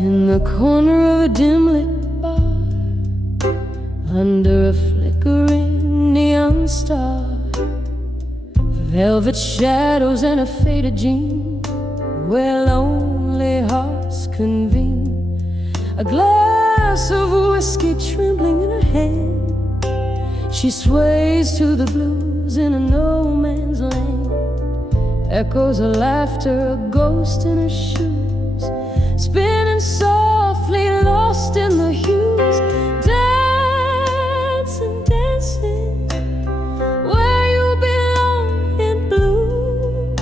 In the corner of a dim-lit bar, under a flickering neon star, velvet shadows and a faded jean, where lonely hearts convene. A glass of whiskey trembling in her hand, she sways to the blues in a no-man's land. Echoes of laughter, a ghost in her shoes, spinning softly, lost in the hues. Dancing, dancing, where you belong in blue.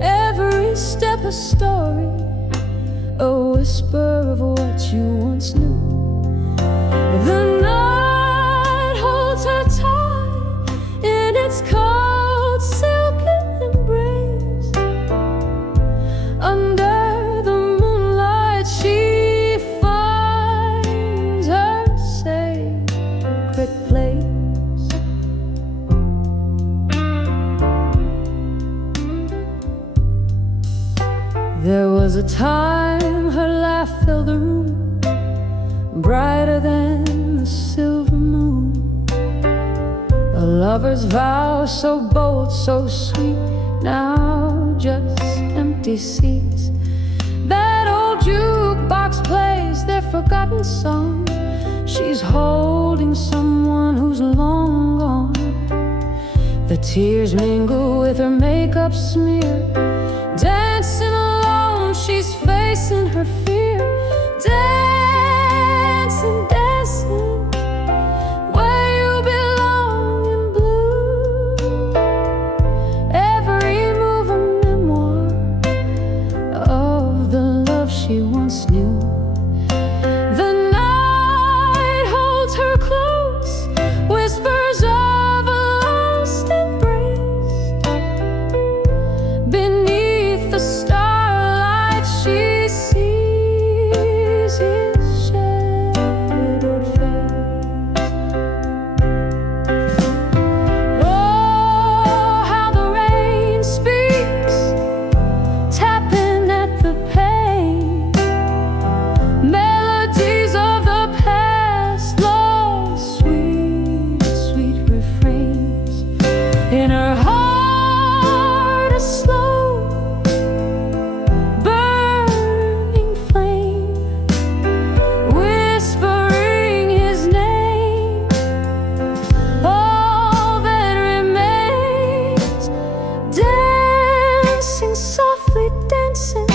Every step a story, a whisper of what you once knew. The night holds her tight in its cold silken embrace. Under the moonlight she finds her sacred place. There was a time her laugh filled the room, brighter than the silver moon. A lover's vow so bold, so sweet, now just empty seats. That old jukebox plays their forgotten song. She's holding someone who's long gone. The tears mingle with her makeup smear. Dancing alone, she's facing her fear. Dancing, dancing, where you belong in blue. Every move a memoir of the love she once knew. The night holds her close, whispers of a lost embrace. Beneath the starlight she sees his shadowed face. Oh, how the rain speaks, tapping at the pane. Melodies of the past, lost, sweet, sweet refrains. In her heart a slow burning flame, whispering his name. All that remains, dancing softly, dancing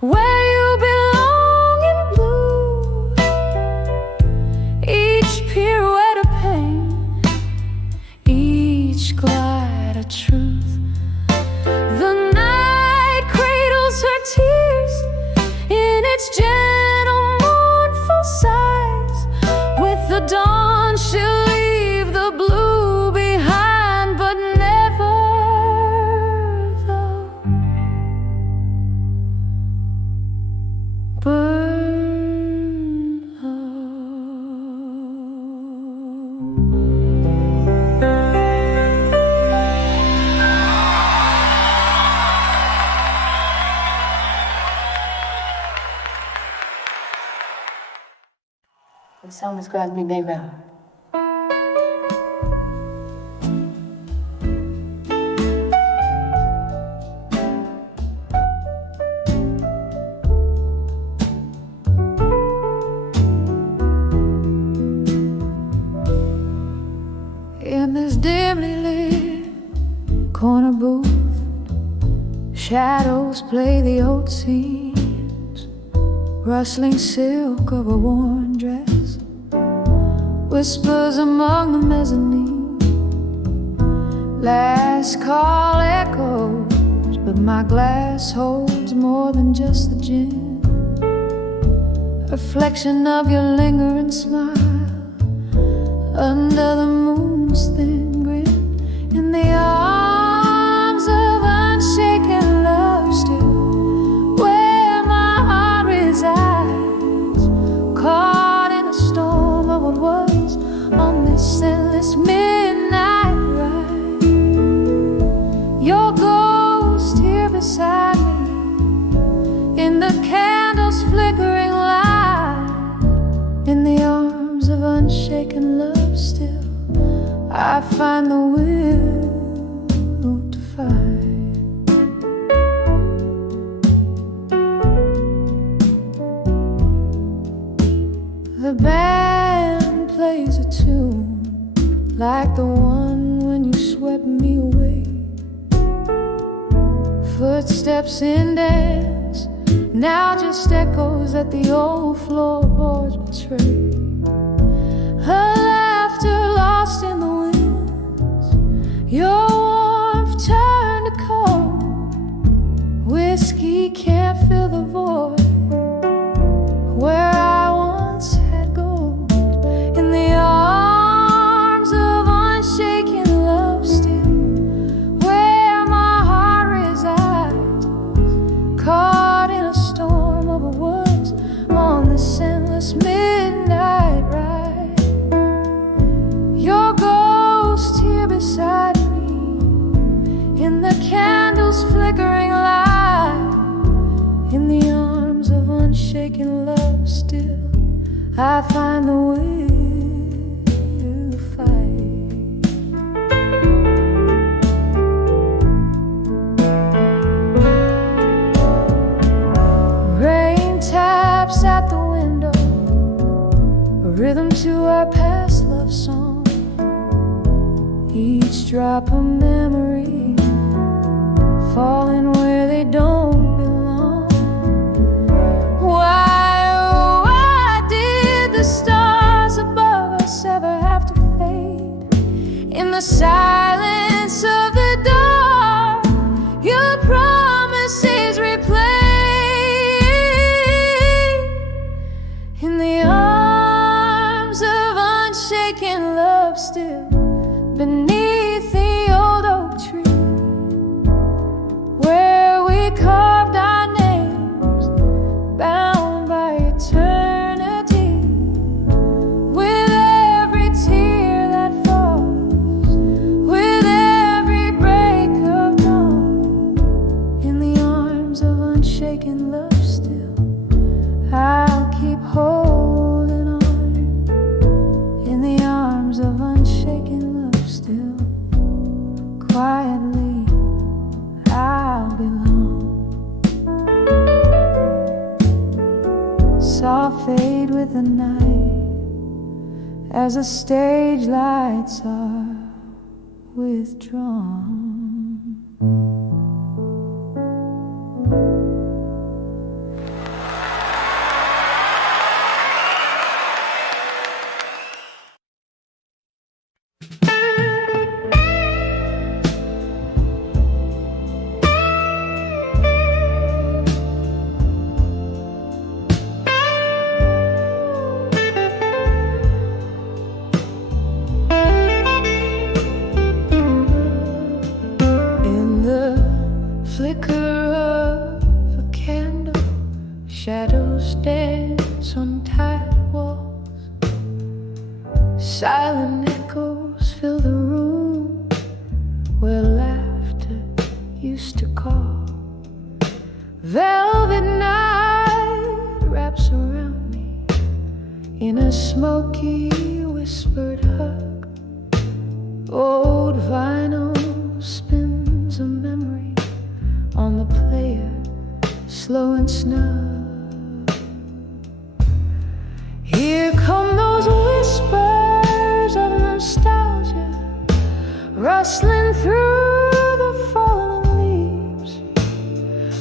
where you belong in blue. Each pirouette a pain, each glide a truth. The night cradles her tears in its gentle, mournful sighs. With the dawn she'll leave the blue behind, but never the burn The song describes me, baby. In this dimly lit corner booth, shadows play the old scenes. Rustling silk of a worn dress whispers among the mezzanine. Last call echoes, but my glass holds more than just the gin. Reflection of your lingering smile under the moon's thin grin. In the arms of unshaken love still, where my heart resides, caught in a storm of what was on this endless midnight ride. You're gone. unshaken love still, I find the will to fight. The band plays a tune like the one when you swept me away. Footsteps in dance, now just echoes that the old floorboards betray. Her laughter lost in the winds, your warmth turned to cold. Whiskey can't fill the void where I once had gold. In the arms of unshaken love still, where my heart resides, caught in a storm of words on this endless midnight ride. Your ghost here beside me, in the candle's flickering light. In the arms of unshaken love still, I find the will to fight. Rain taps at the window, a rhythm to our past love song. Each drop a memory, falling where they don't belong. Why, oh, why did the stars above us ever have to fade? In the silence of the dark, your promises replay. In the arms of unshaken love still, beneath the old oak tree, where we carved our names, bound by eternity. With every tear that falls, with every break of dawn, in the arms of unshaken love still, I'll keep holding on. In the arms of unshaken love still, quietly I'll belong. Soft fade with the night, as the stage lights are withdrawn. Flicker of a candle, shadows dance on tired walls. Silent echoes fill the room where laughter used to call. Velvet night wraps around me in a smoky whispered hug. Old vinyl spins a memory on the player, slow and snug. Here come those whispers of nostalgia, rustling through the fallen leaves.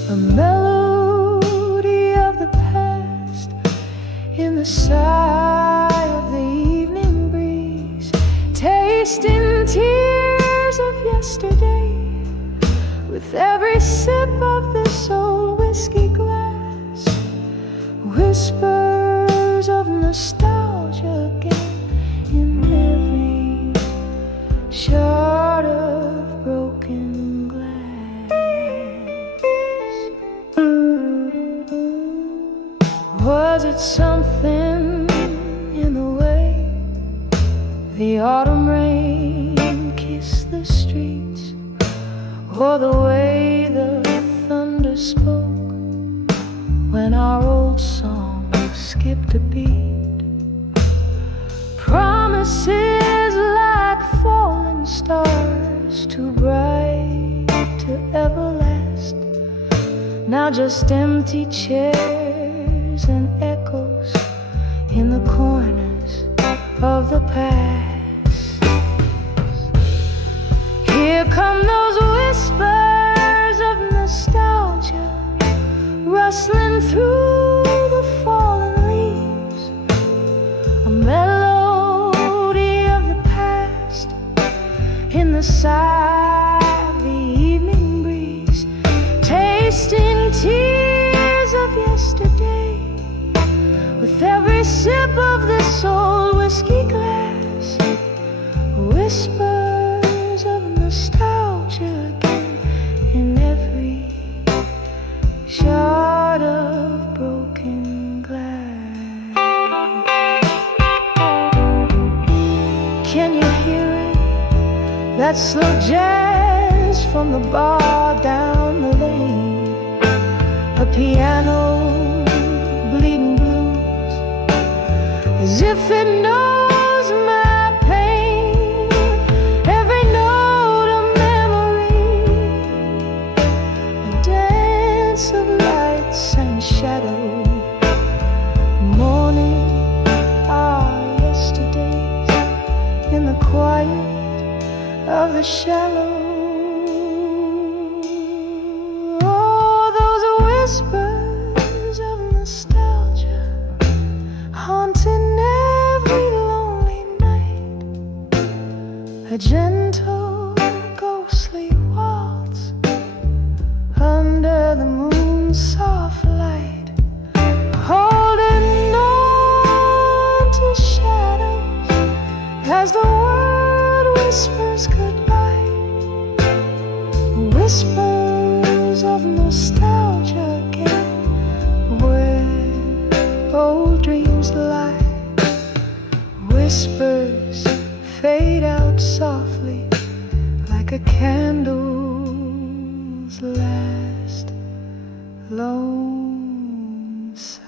A melody of the past in the sigh of the evening breeze, tasting tears of yesterday. With every sip of this old whiskey glass, whispers of nostalgia again in every shard of broken glass. Was it something in the way the autumn rain kissed the streets, or the way the thunder spoke when our old song skipped a beat? Promise promises like falling stars, too bright to ever last. Now just empty chairs and echoes in the corners of the past. Here come those whispers of nostalgia, rustling through the fallen leaves, a melody of the past in the sigh of the evening breeze, tasting tears of yesterday with every sip of this old whiskey glass. Whispers of nostalgia again in every shard of broken glass. Can you hear it? That slow jazz from the bar down the lane, a piano bleeding blues, as if it knows my pain, every note a memory, a dance of lights and shadows, morning our yesterdays in the quiet of the shallow. Oh, those whispers of nostalgia haunting every lonely night, a gentle ghostly waltz under the moon's soft light, holding on to shadows as the world whispers goodbye. Whispers of nostalgia again, where old dreams lie. Whispers fade out softly like a candle's last lone sigh.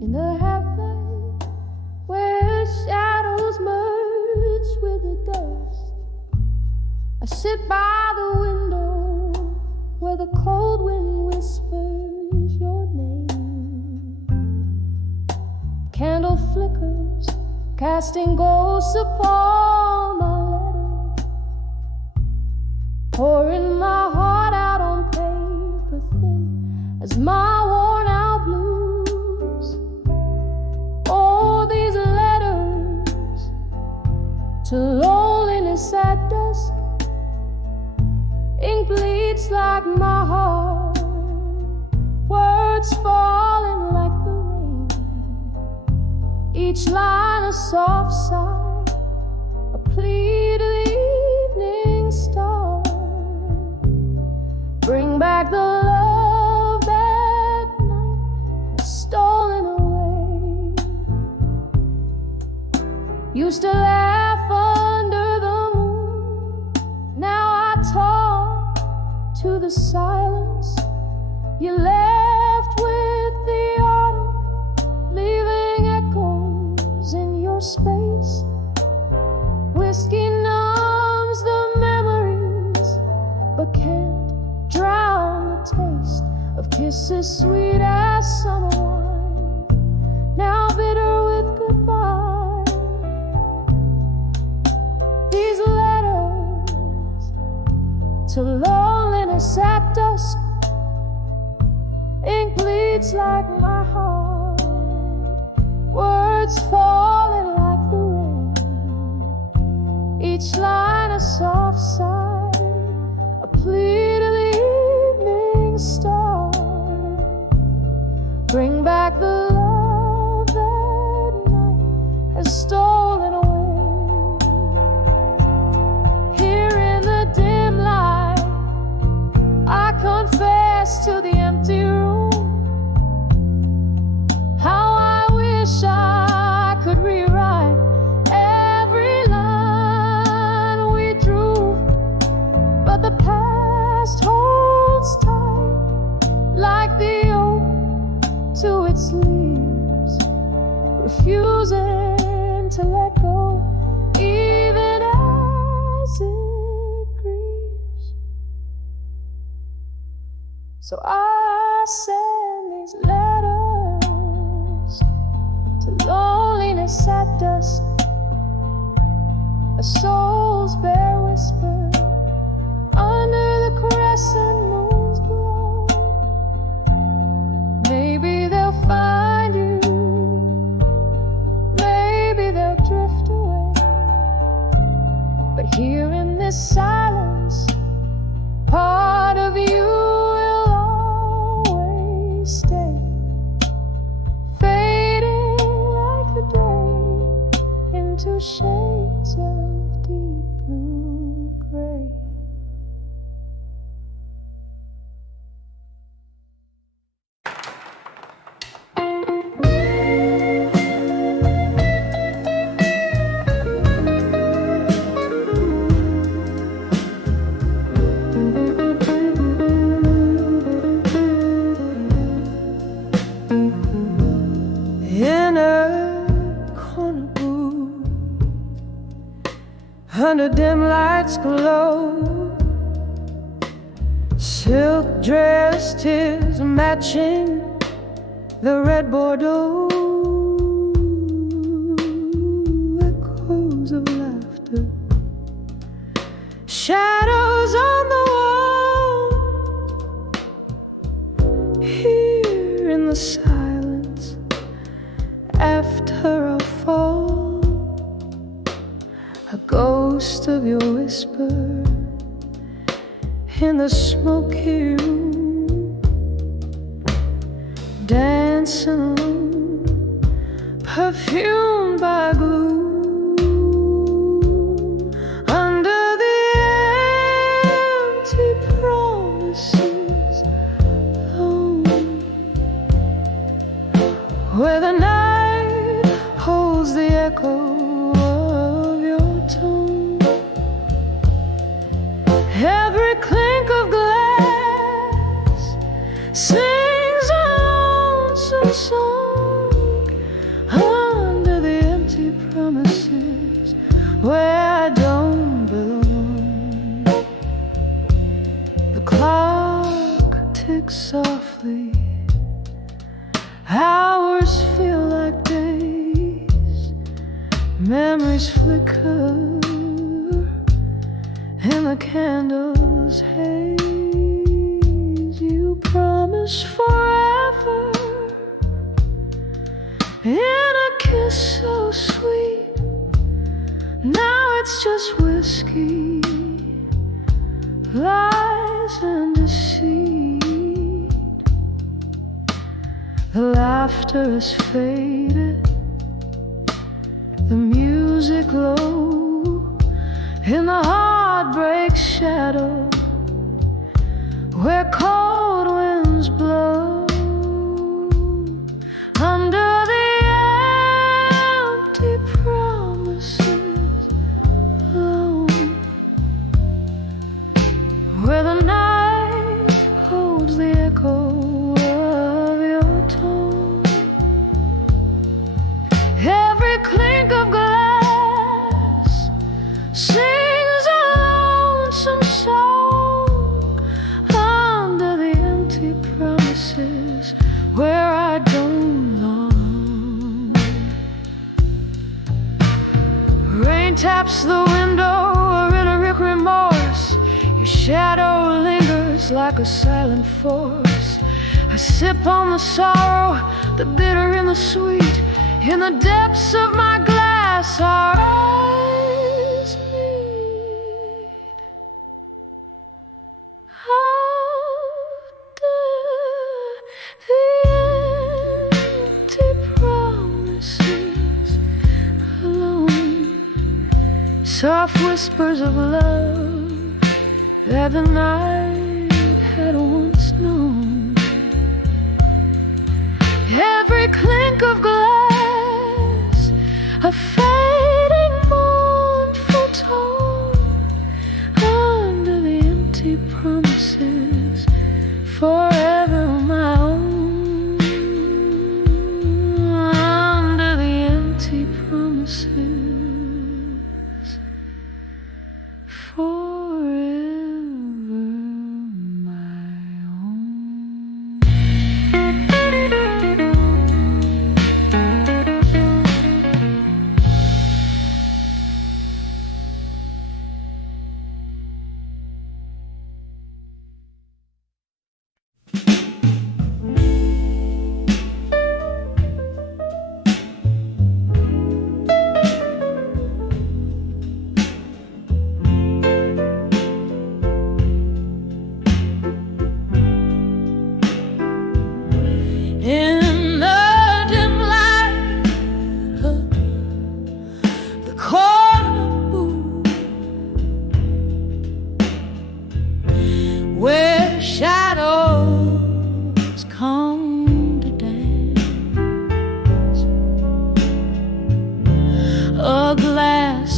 In the half-light where shadows merge with the dust, I sit by the window where the cold wind whispers your name. Candle flickers, casting ghosts upon my letter, pouring my heart out on paper thin as my worn out blues. All these letters to loneliness at dusk, ink bleeds like my heart, words falling like the rain, each line a soft sigh, a plea to the evening star. Bring back the love that night has stolen away. Used to laugh under the moon, now I talk to the silence. You left with the autumn, leaving echoes in your space. Whiskey numbs the memories, but can't drown the taste of kisses sweet as summer wine, now bitter with goodbye. These letters to loneliness at dusk, ink bleeds like my heart, words falling like the rain, each line a soft sigh, a plea to the evening star. Bring back the love that night has stolen away. its leaves, refusing to let go, even as it grieves. So I send these letters to loneliness at dusk, a soul's bare whisper under the crescent moon's glow. Maybe they'll find you, maybe they'll drift away, but here in this silence, part of you will always stay, fading like the day into shades of deep blue gray. Under dim lights glow, silk dress tears matching the red Bordeaux, echoes of laughter, shadows on the wall. Here in the silence after a fall, a ghost of your whisper in the smoky room, dancing alone, perfumed by gloom, under the empty promises alone, where the night holds the echo. Every clink of glass sings a lonesome song under the empty promises where I don't belong. The clock ticks softly, hours feel like days, memories flicker in the candle's haze. You promise forever in a kiss so sweet. Now it's just whiskey, lies and deceit. The laughter is faded, the music low, in the heartbreak shadow, where cold winds blow, under the empty promises alone, where the night holds the echo of your tone. Every clink of glass sings a lonesome song under the empty promises where I don't belong. Rain taps the window, or in a rick remorse, your shadow lingers like a silent force. I sip on the sorrow, the bitter and the sweet, in the depths of my glass. Our eyes meet after the empty promises alone. Soft whispers of love that the night had once known. Every clink of glass, a fading mournful tone under the empty promises, forever my own.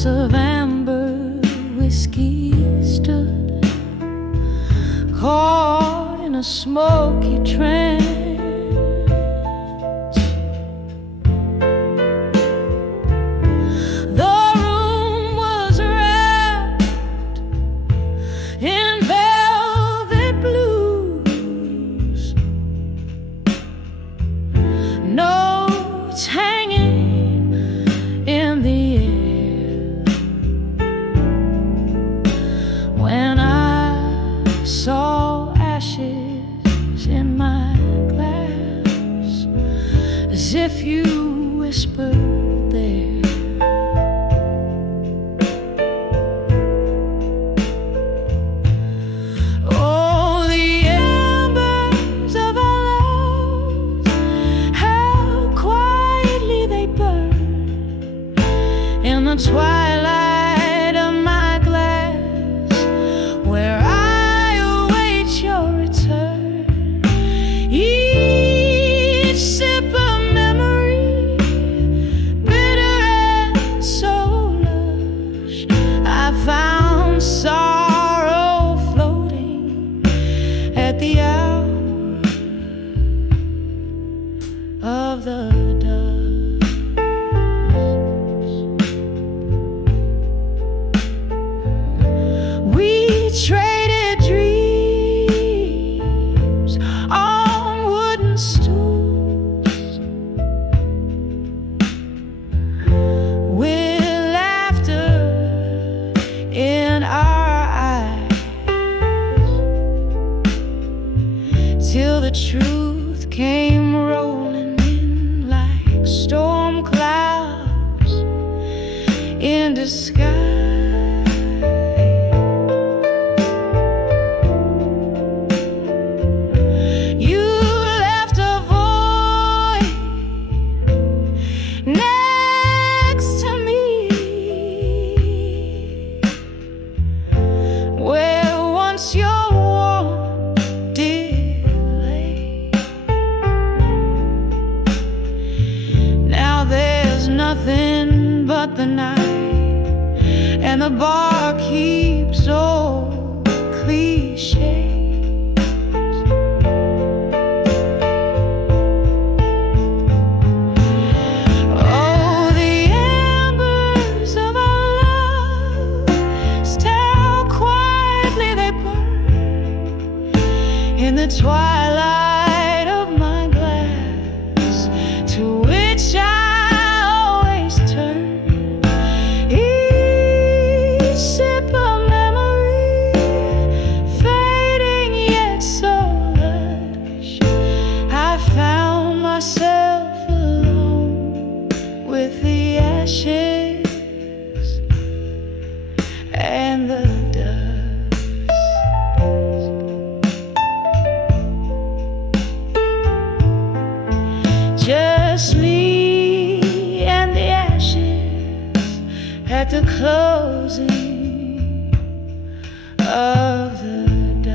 of amber whiskey stood, caught in a smoky trance. The room was wrapped in velvet blues, notes hanging in the air. When I saw ashes in my glass, as if you whispered there, oh, the embers of our love, how quietly they burn in the twilight of my glass, where I await your return. Each sip of memory, bitter and so lush, I found sorrow floating at the hour of the dusk. We traded dreams on wooden stools, with laughter in our eyes, till the truth came rolling in like storm clouds in disguise. You left a void next to me, where once your warmth did lay. Now there's nothing but the night, and the bar keeps old cliches. Oh, the embers of our love, still quietly they burn in the twilight of my glass, to which I always turn. Each sip of memory, fading yet so lush, I found myself alone with the ashes and the dust. Just me and the ashes at the closing of the dusk.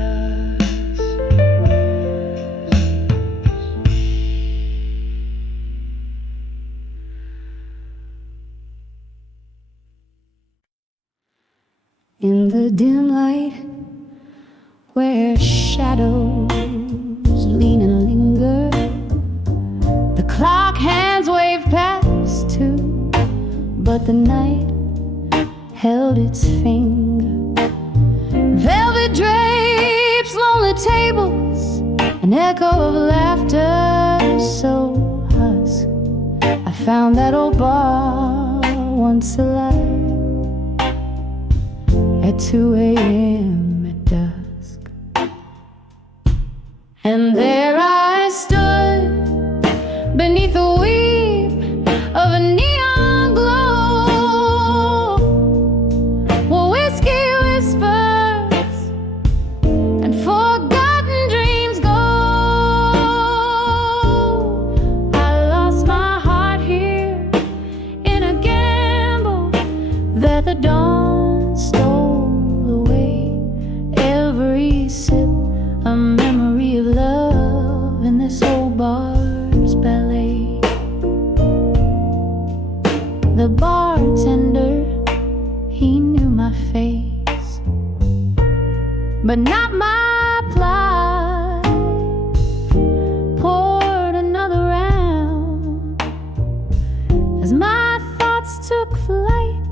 In the dim light, where shadows lean and linger, the clock hands wave past 2, but the night held its finger. Velvet drapes, lonely tables, an echo of laughter so husk. I found that old bar once alive at 2 a.m. at dusk. And there I stood beneath the weep of a neon glow, where whiskey whispers and forgotten dreams go. I lost my heart here in a gamble that the dawn stole away. but not my plight. Poured another round as my thoughts took flight.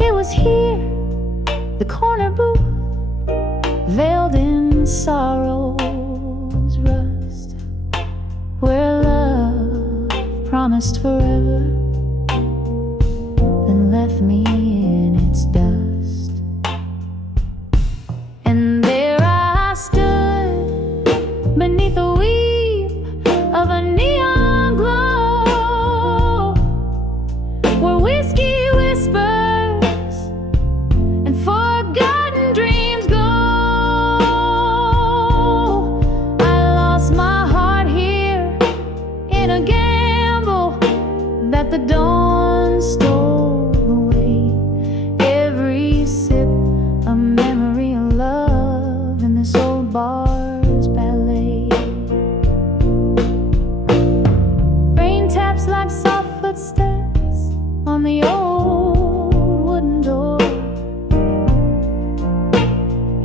It was here, the corner booth, veiled in sorrow's rust, where love promised forever, then left me in its dust. And there I stood beneath the weave of a neon glow, where whiskey whispers and forgotten dreams go. I lost my heart here in a gamble that the dawn stole away. Every sip a memory of love in this old bar's ballet. Rain taps like soft footsteps on the old wooden door,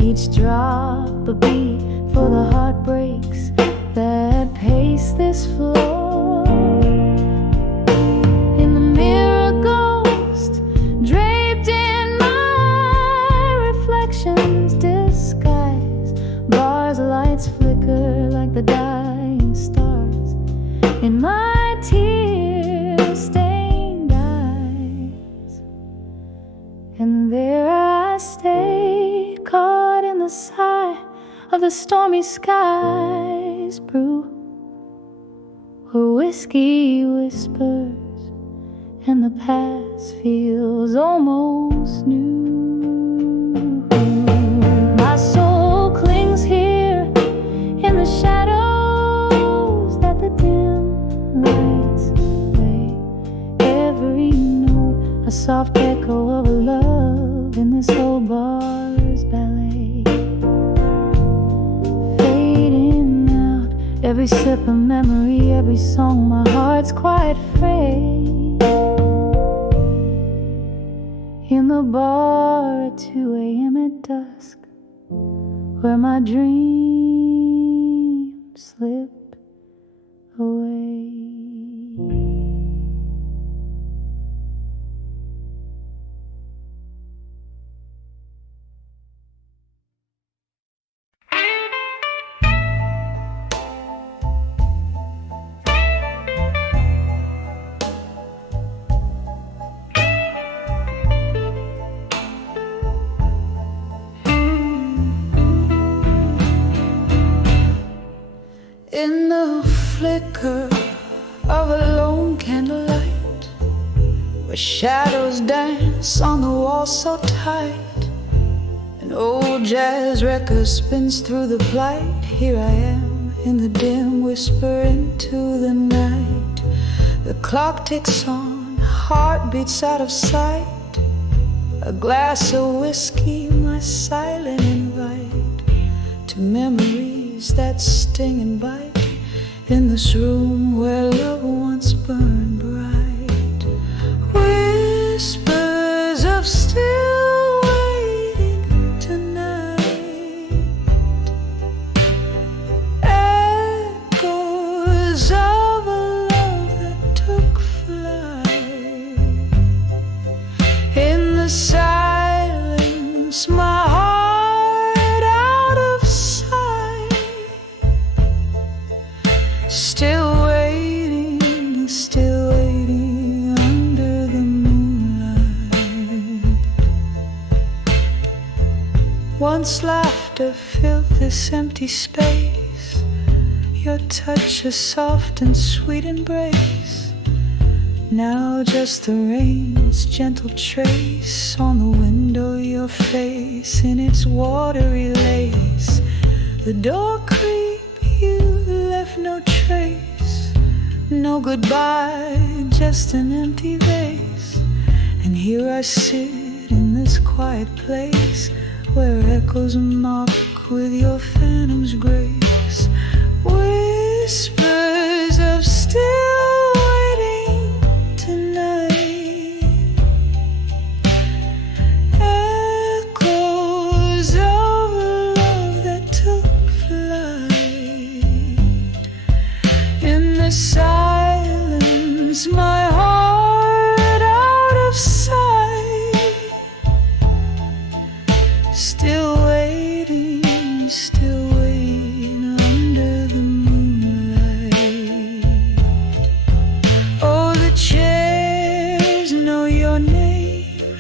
each drop a beat for the heartbreaks that pace this floor. In the mirror, ghost draped in my reflection's disguise. Bars, lights flicker like the dying stars in my tear-stained eyes. And there I stayed, caught in the sigh of the stormy skies brew, where whiskey whispers and the past feels almost new. My soul clings here in the shadows that the dim lights lay. Every note a soft echo of a love in this old bar's ballet. Fading out, every sip of memory, every song, my heart's quite afraid. In the bar at 2 a.m. at dusk, where my dreams slip away. In the flicker of a lone candlelight, where shadows dance on the wall so tight, an old jazz record spins through the blight. Here I am in the dim whisper into the night. The clock ticks on, heart beats out of sight. A glass of whiskey, my silent invite to memories that sting and bite. In this room where love once burned bright, whispers of still waiting tonight, echoes of a love that took flight. In the silence, my heart out of sight, still waiting under the moonlight. Once laughter filled this empty space, your touch a soft and sweet embrace. Now just the rain's gentle trace on the window, your face in its watery lace. The door creak, you left no trace, no goodbye, just an empty vase. And here I sit in this quiet place, where echoes mock with your phantom's grace. Whispers of still waiting tonight, echoes of the silence, my heart out of sight. Still waiting under the moonlight. Oh, the chairs know your name,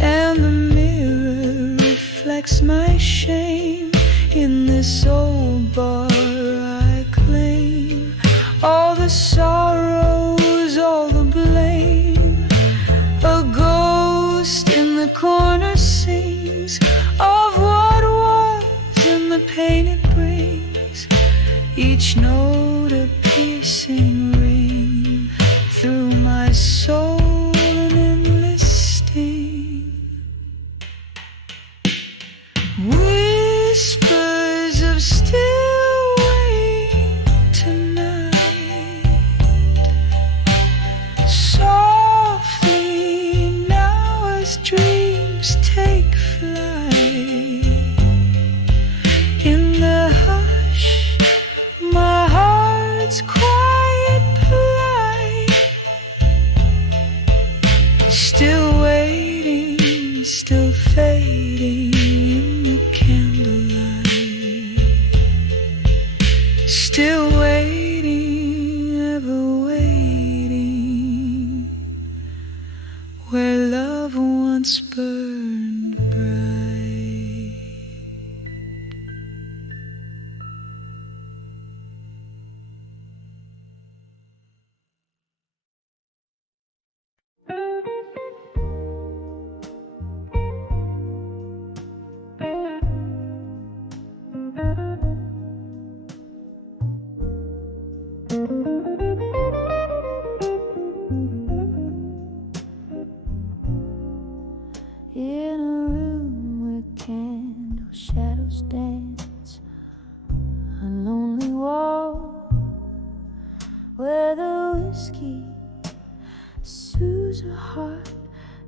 and the mirror reflects my shame. In this old bar I claim all the sorrows, all the blame. A ghost in the corner sings of what was and the pain it brings. Each note a piercing ring through my soul, an endless sting. Whispers of still wait tonight, softly now as dreams take flight. In the hush, my heart's quiet plight. Still waiting, still fading in the candlelight. Still waiting, ever waiting, where love once burned bright. In a room where candle shadows dance, a lonely wall where the whiskey soothes a heart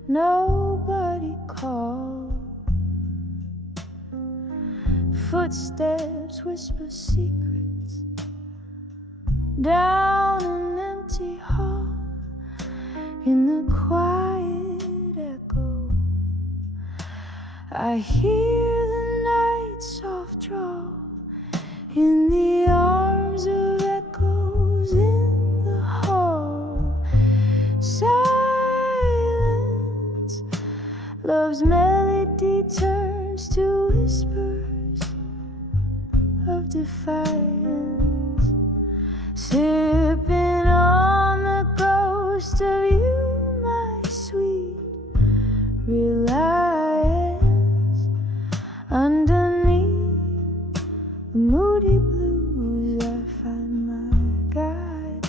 nobody called. Footsteps whisper secrets down an empty hall. In the quiet echo, I hear the night soft draw in the arms of echoes in the hall. Silence, love's melody turns to whispers of defiance. Sipping on the ghost of you, my sweet reliance. Underneath the moody blues, I find my guidance.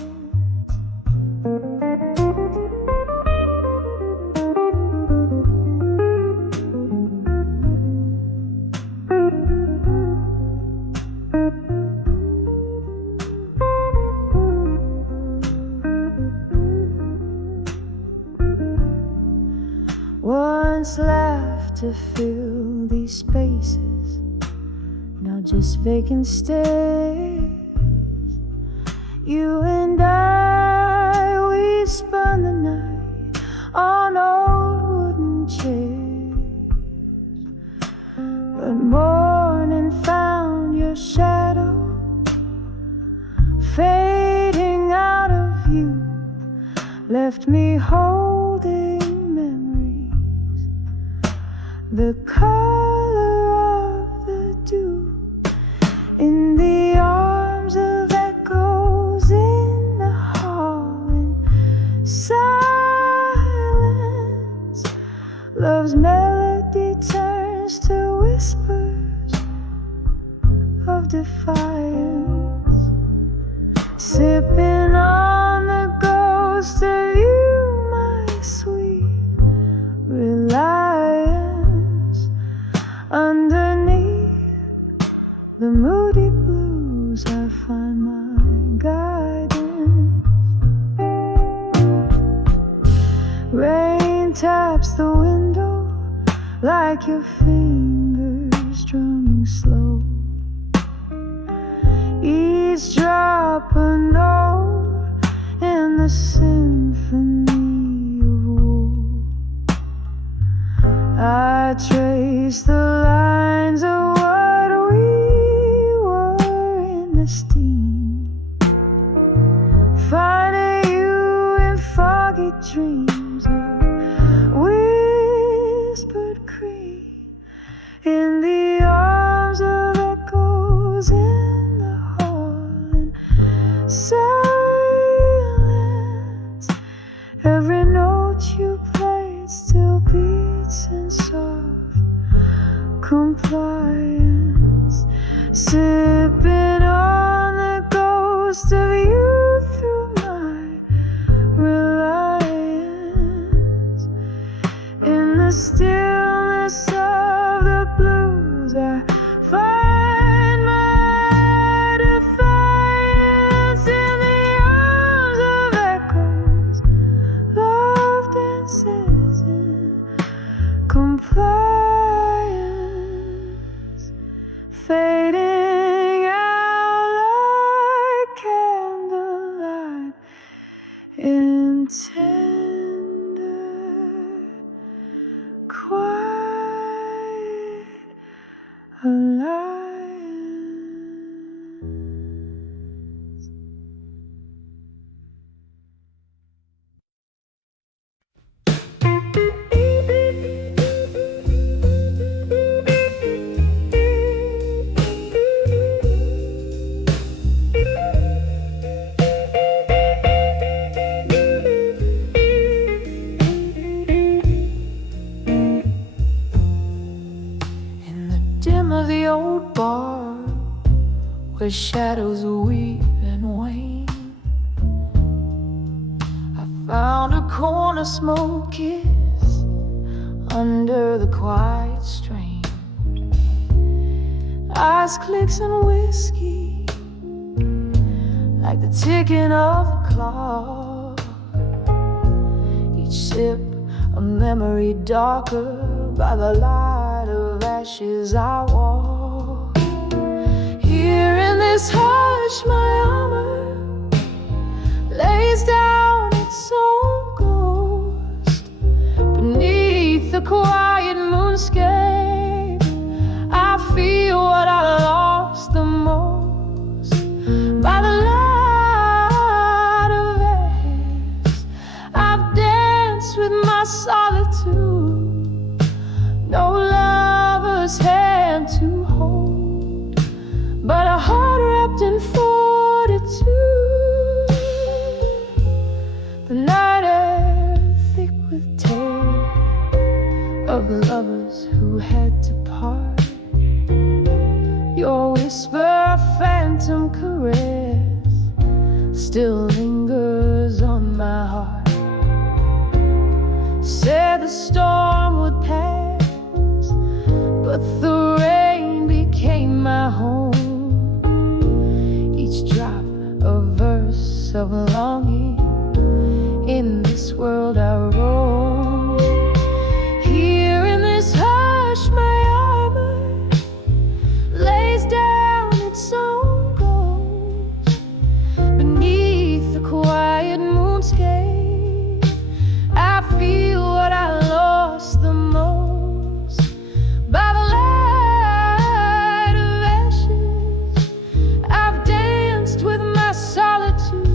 Once laughter filled these spaces, now just vacant stares. You and I, we spun the night on old wooden chairs. But morning found your shadow fading out of view, left me holding the color of the dew in the arms of echoes in the hall. In silence, love's melody turns to whispers of defiance. Sipping on the ghost of you, my sweet reliance. Underneath the moody blues, I find my guidance. Rain taps the window like your fingers drumming slow. Each drop a note symphony of woe. I trace the lines of what we were in the steam, finding you in foggy dreams of whispered cream, in the arms of echoes in the hall, and silence. Every note you played still beats in soft compliance, sipping on the ghost of you through my reliance. In the stillness of the blues, I find my defiance, in the arms of echoes. Love dances in compliance, fading out like candlelight in tender, quiet alliance. In the dim of the old bar, where shadows weep and wane, I found a corner smoky under the quiet strain. Ice clicks and whiskey, like the ticking of a clock. Each sip a memory darker by the light of ashes. I walk here in this hush. My armor lays down its own ghost beneath the quiet moonscape. I feel what I lost the most by the light of ashes. I've danced with my solitude, no lover's hand to hold, but a heart wrapped in fortitude. The night air thick with tales of lovers who had to part. Your whisper, a phantom caress, still lingers on my heart. Said the storm would pass, but the rain became my home. Each drop a verse of longing. In this world I roam. Here in this hush, my armor lays down its own ghost beneath the quiet moonscape. I feel what I lost the most by the light of ashes. I've danced with my solitude,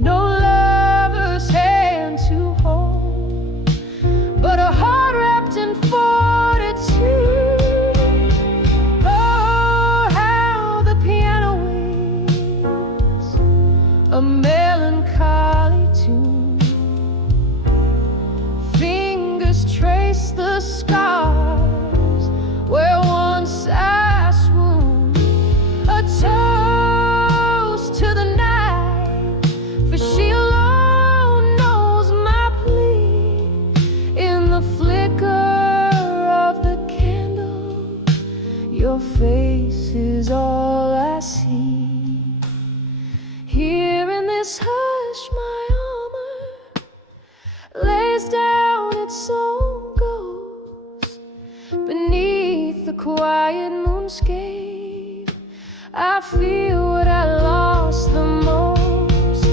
no lover's hand to hold, but a heart wrapped in fortitude. Oh, how the piano wails a melancholy tune. Fingers trace the scars where once I swooned. A toast to the night, for she alone knows my plea. In the flicker of the candle, your face is all I see. Here in this hush, my armor lays down its own ghost beneath the quiet moonscape. I feel what I lost the most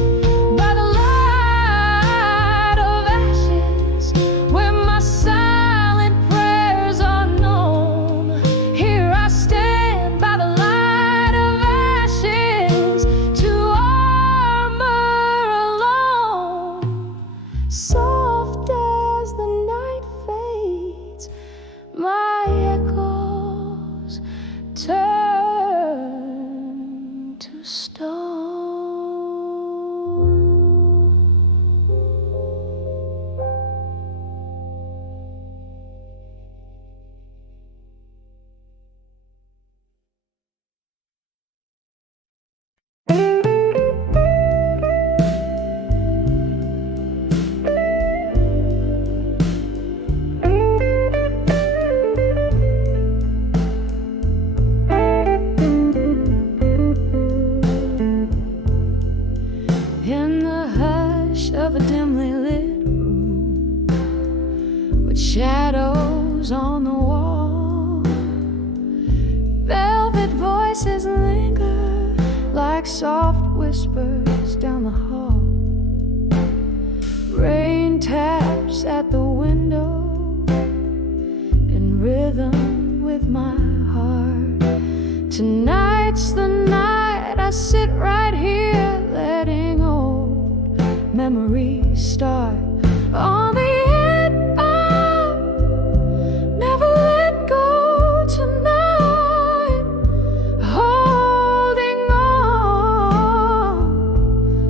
frames on the wall. Velvet voices linger like soft whispers down the hall. Rain taps at the window in rhythm with my heart. Tonight's the night I sit right here, letting old memories start. On the end of never let go tonight, holding on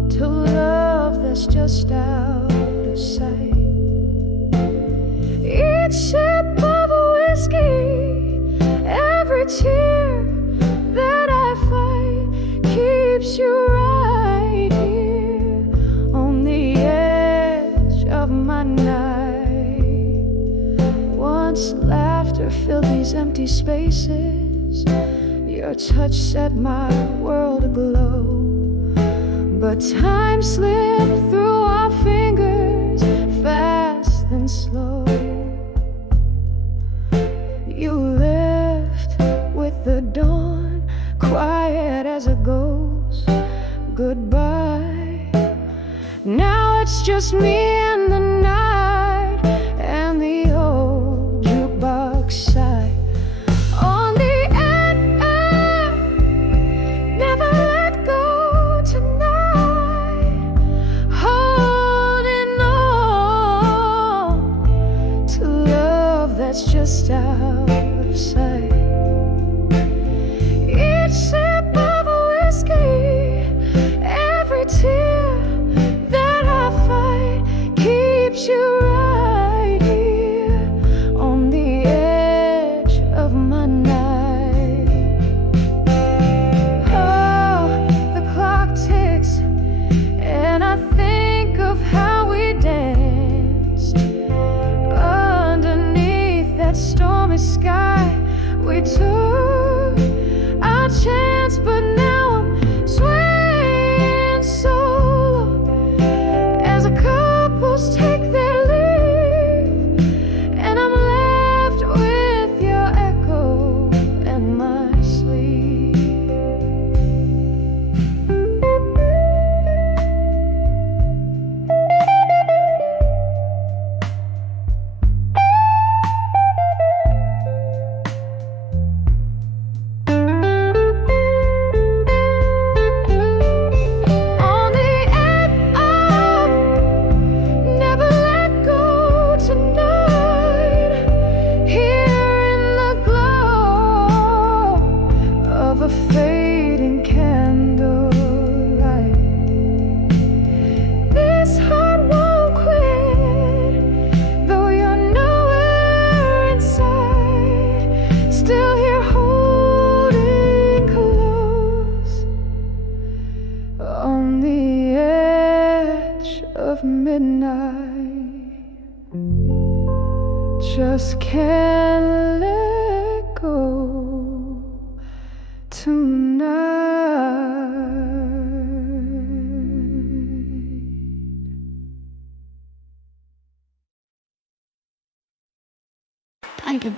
to love that's just out of sight. Each sip of whiskey, every tear that I fight, keeps you right here on the edge of my night. Once laughter filled these empty spaces, your touch set my world aglow. But time slipped through our fingers, fast and slow. You left with the dawn, quiet as a ghost. Goodbye. Now it's just me and the night, and the old jukebox side. On the end, never let go tonight, holding on to love that's just out of sight. Each sip of whiskey, every tear that I fight, keeps you right here on the edge of my night. Oh, the clock ticks, and I think of how we danced underneath that stormy sky. We took our chance, but now I'm swaying solo as the couples take their leave, and I'm left with your echo and my sleep. On the end of never let go tonight, here in the glow of a fading candlelight. This heart won't quit, though you're nowhere inside. Still here holding close on the edge of midnight. Just can't let go tonight. Thank you.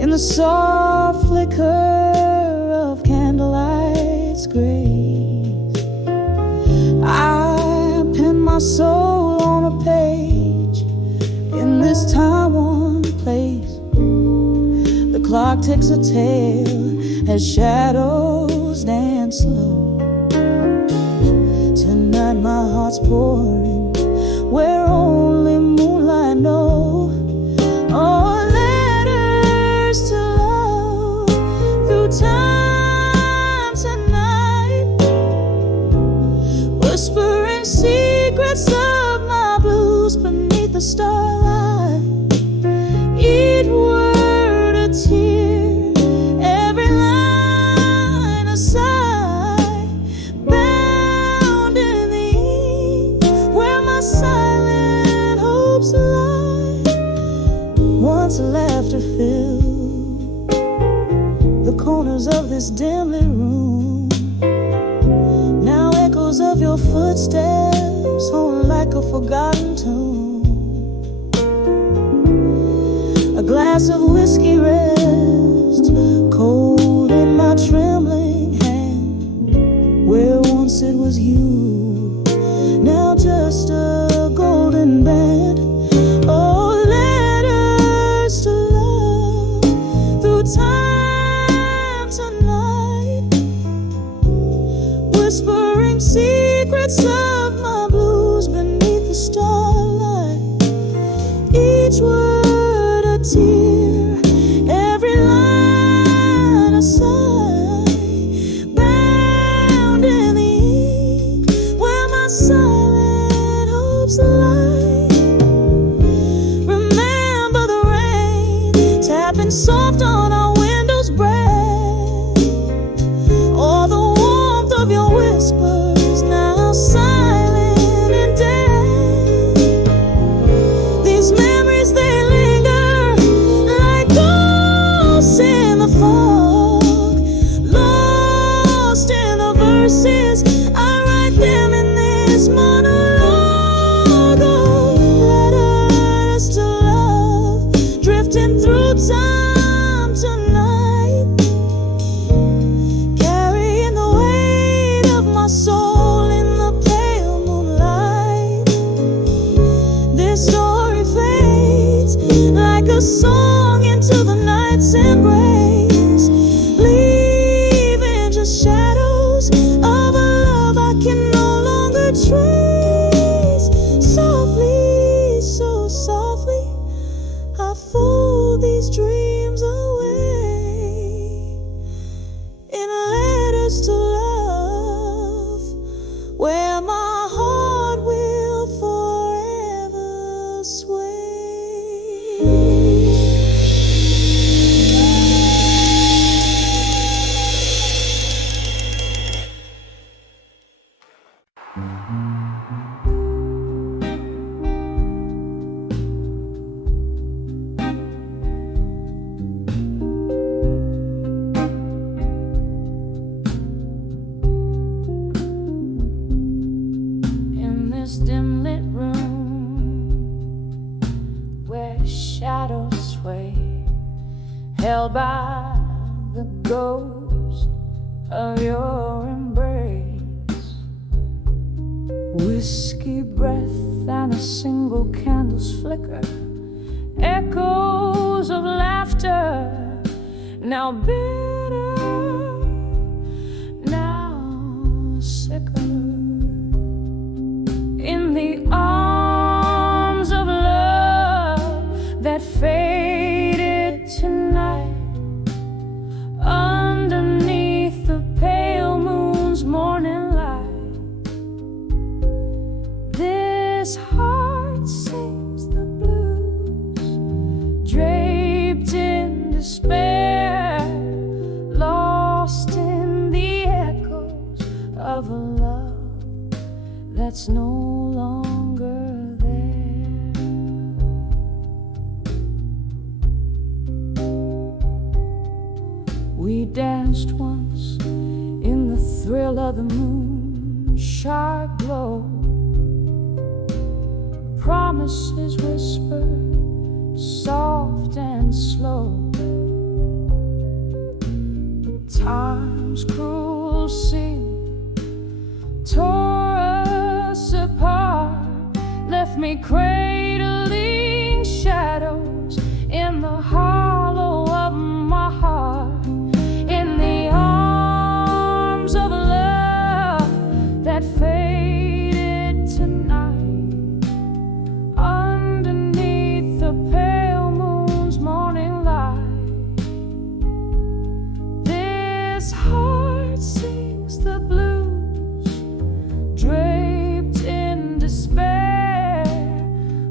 In the soft flicker of candlelight's grace, I pen my soul on a page in this time-worn place. The clock ticks a tale as shadows dance slow. Tonight my heart's pouring where only moonlight knows. Oh, letters to love through time tonight. laughter filled the corners of this dimly room. Now echoes of your footsteps haunt like a forgotten tune. A glass of whiskey rests cold in my trembling hand, where once it was you, now just a golden band. Oh, letters to love through time tonight, whispering secrets of my blues beneath the starlight. Each word a tear, every line a sigh, bound in the ink where my silent hopes lie. Remember the rain tapping soft on our windows break, or the warmth of your whispers now silent and dead. These memories, they linger like ghosts in the fog, lost in the verses I write them in this monologue. Oh, letters to love drifting through time tonight, carrying the weight of my soul in the pale moonlight. This story fades like a song into the night's embrace, leaving just shadows of a love I can no longer trace. Softly, so softly, I fold these dreams away in letters to love, where my heart will forever sway. In this dim lit room where shadows sway, held by the ghost of your embrace, whiskey breath and a single candle's flicker, echoes of laughter, now bitter, now sicker. In the arms of love that faded tonight, underneath the pale moon's morning light, this heart sings the blues, draped in despair, lost in the echoes of a love that's no longer there. We danced once in the thrill of the moon, sharp glow, promises whispered, soft and slow. But time's cruel seam tore us apart, left me cradling shadows in the hollow of my heart. In the arms of love that faded tonight, underneath the pale moon's morning light, this heart sings the blues, draped in despair,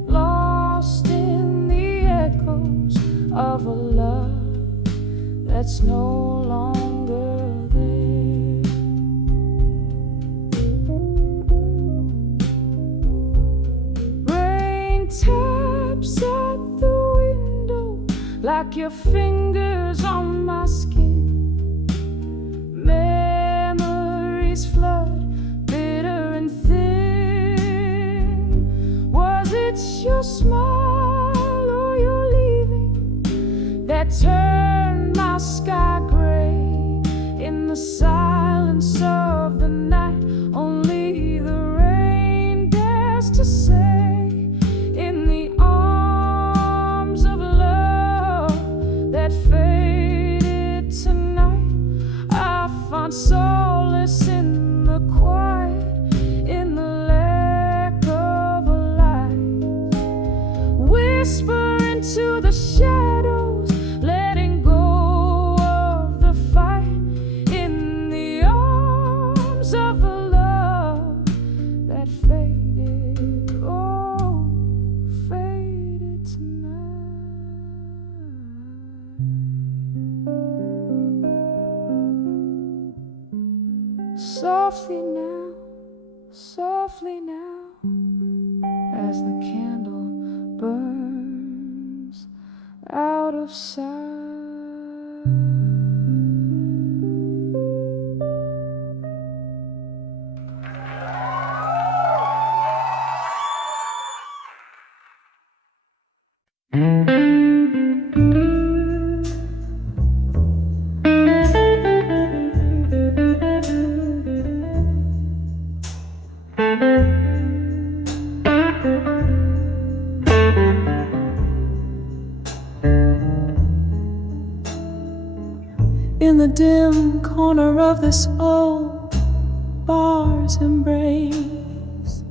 lost in the echoes of a love that's no longer there. Rain taps at the window like your fingers on my skin. Memories flood, bitter and thin. Was it your smile or your leaving that turned my sky gray? In the silence of the night, only the rain dares to say, in the arms of love that faded tonight, I found solace in the quiet, in the lack of a light. Whisper into the shadows, letting go of the fight, in the arms of a love that faded, oh, faded tonight. Softly now, as the candle burns out of sight. In the dim corner of this old bar's embrace,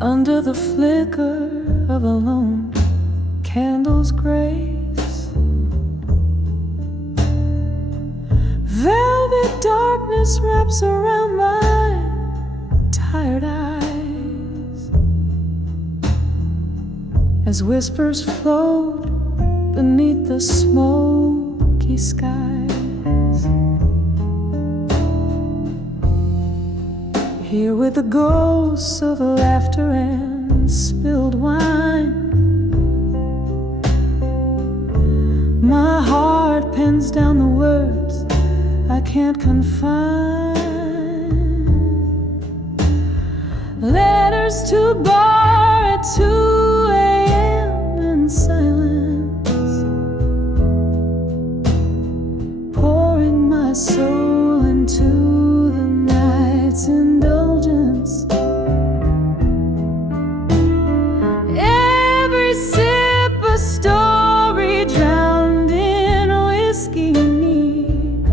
under the flicker of a lone candle's grace, velvet darkness wraps around my tired eyes, as whispers float beneath the smoky skies. Here with the ghosts of laughter and spilled wine, my heart pens down the words I can't confine. Letters to bar at 2 a.m. in silence, pouring my soul into the night's indulgence. Every sip a story drowned in whiskey neat,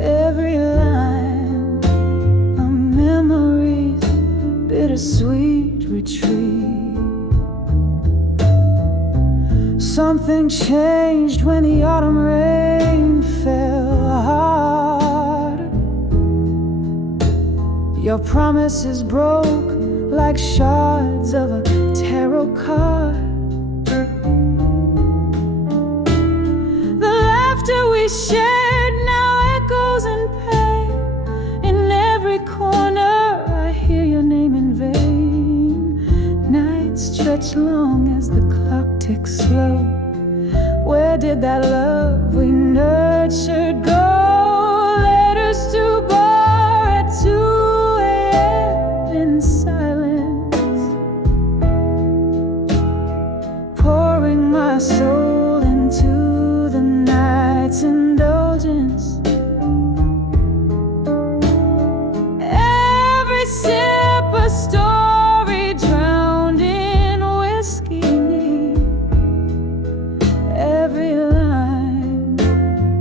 every line a memory's bittersweet retreat. Something changed when the autumn rain fell hard. Your promises broke like shards of a tarot card. The laughter we shared now echoes in pain. In every corner I hear your name in vain. Nights stretch long as the clock ticks slow. Where did that love we nurtured go? Letters to bar at 2 a.m. in silence, pouring my soul into the night's indulgence. Every sip a story drowned in whiskey neat, every line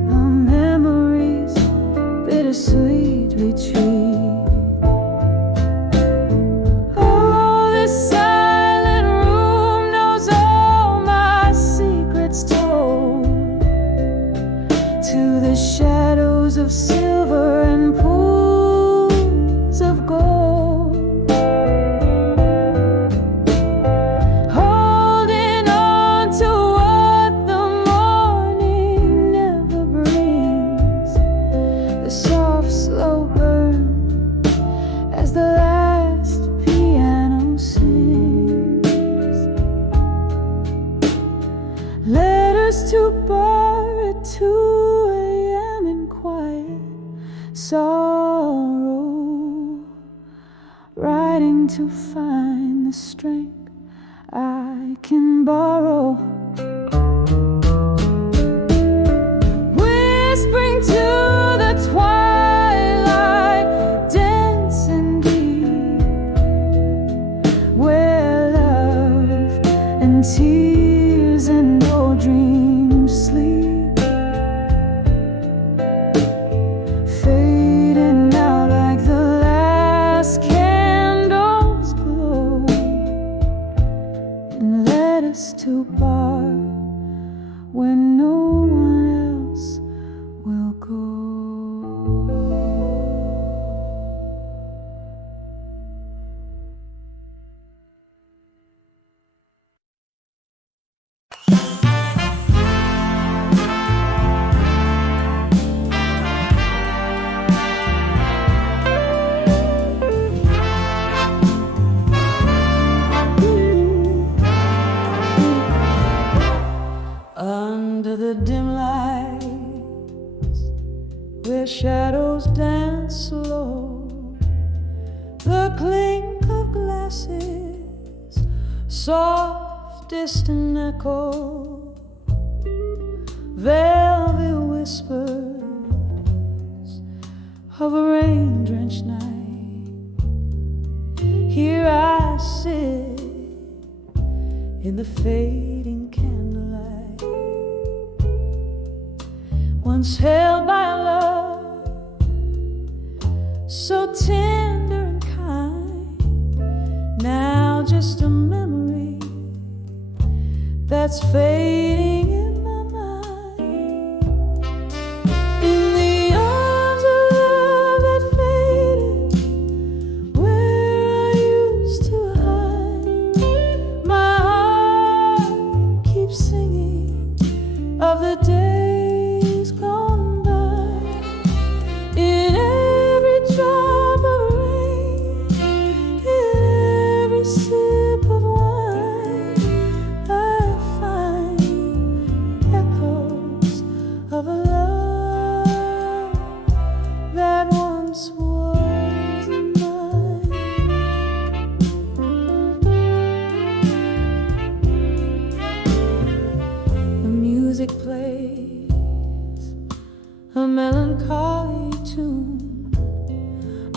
a memory us to bar at 2 a.m. in quiet sorrow, riding to find the strength I can borrow, whispering to the twilight, dense and deep, where love and tears and old dreams sleep, fading out like the last candles glow, and led us to bar when no one else will go. Under the dim lights, where shadows dance slow, the clink of glasses, soft distant echo, velvet whispers of a rain-drenched night. Here I sit in the fading candlelight, once held by a love so tender and kind, now just a memory that's fading in my mind. In the arms of love that faded, where I used to hide, my heart keeps singing of the days gone by. In every drop of rain, in every sip of wine, I find echoes of a love that once was mine. The music plays a melancholy tune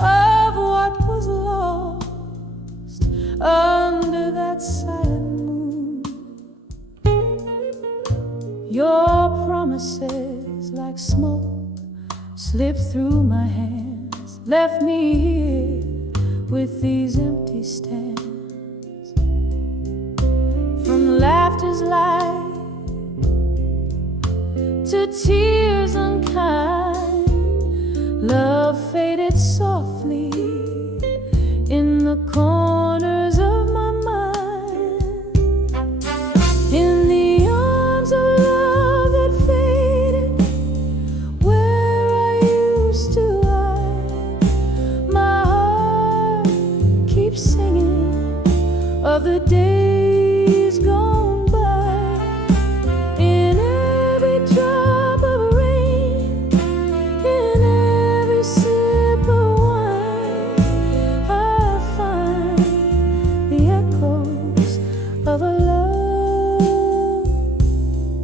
of what was lost under that silent moon. Your promises like smoke slipped through my hands, left me here with these empty stands. From laughter's light to tears unkind, love faded softly in the corners of my mind. In the arms of love that faded, where I used to hide, my heart keeps singing of the days gone by. In every drop of rain, in every sip of wine, I find the echoes of a love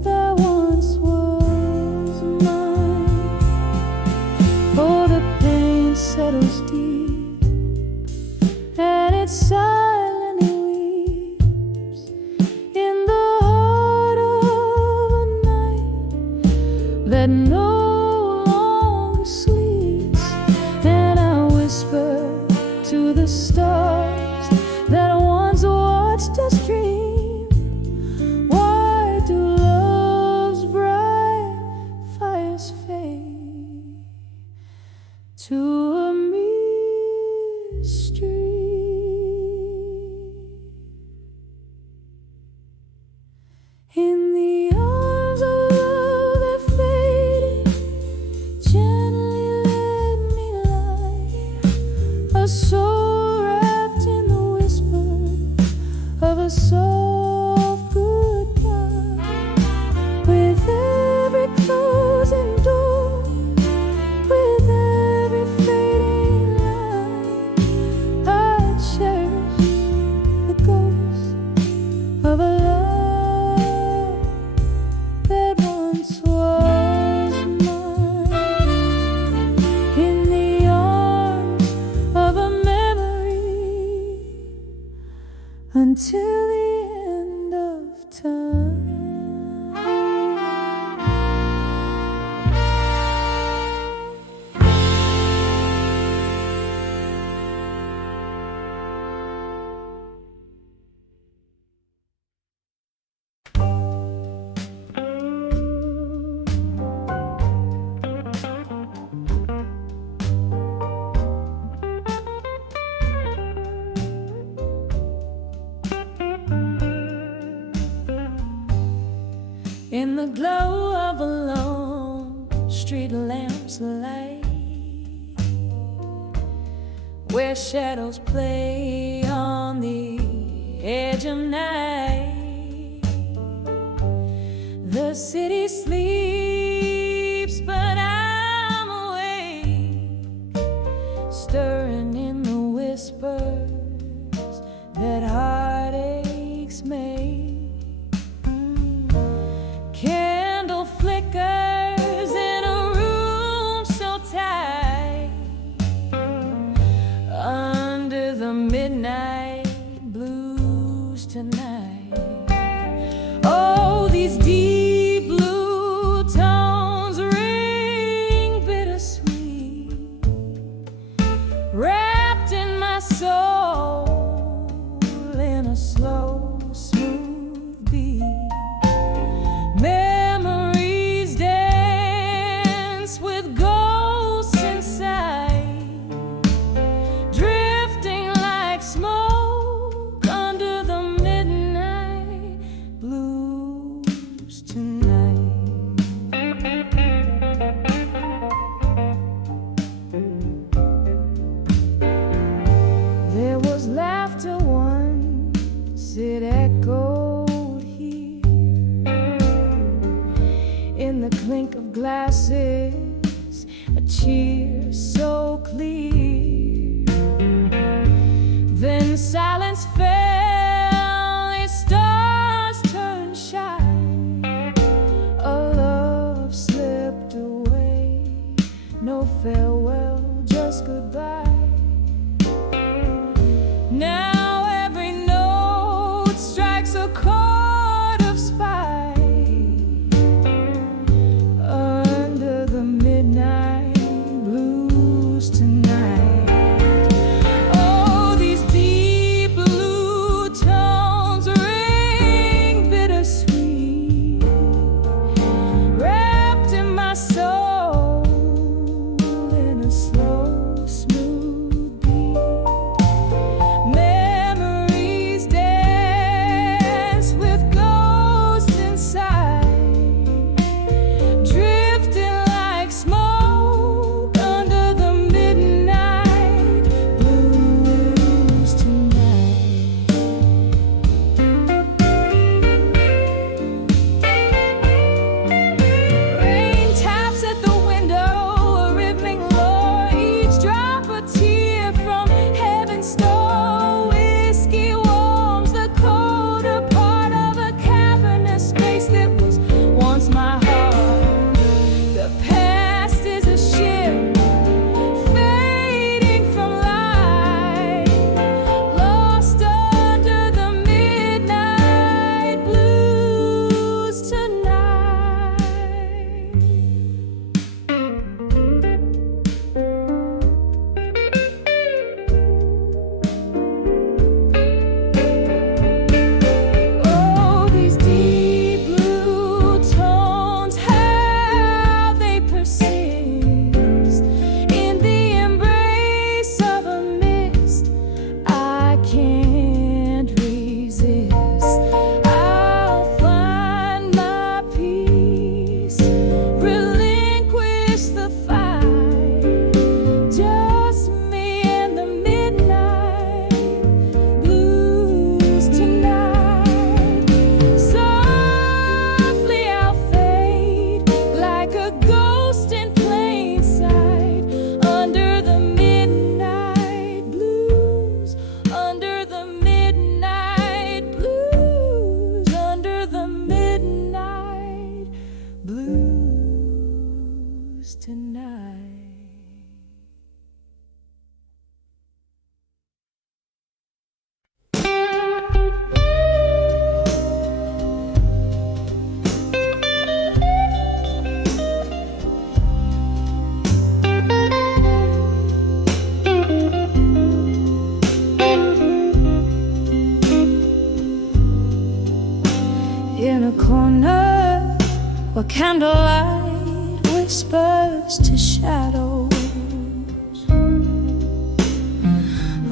that once was mine. For the pain settles deep, and it silently weeps in the heart of a night that no longer sleeps. And I whisper to the stars that once watched us dream, why do love's bright fires fade to a mystery? In the arms of love that faded, time. In the glow of a lone street lamp's light, where shadows play on the edge of night, the city sleeps, but I'm awake, stirring in the whispers that heartaches make. Candle flickers in a room so tight, under the midnight blues tonight. Oh, these deep blue tones ring bittersweet, wrapped in my soul in a slow, smooth beat. Memories dance with ghosts inside, drifting like smoke under the midnight blues tonight. There was laughter once, it echoed here in the clink of glasses, a cheer so clear. Then silence fell, its stars turned shy, a love slipped away, no farewell, just goodbye. Now every note strikes a chord of spite, under the midnight blue. in a corner where candlelight whispers to shadows.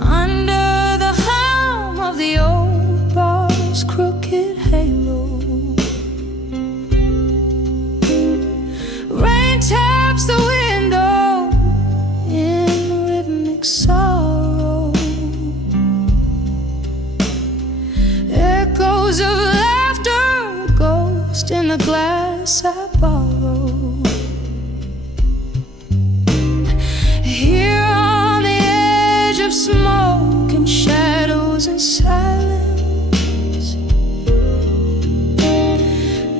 Under the helm of the old bar's crooked halo, rain taps the window in rhythmic sorrow. Echoes of laughter, a ghost in the glass I borrow. Here on the edge of smoke and shadows and silence,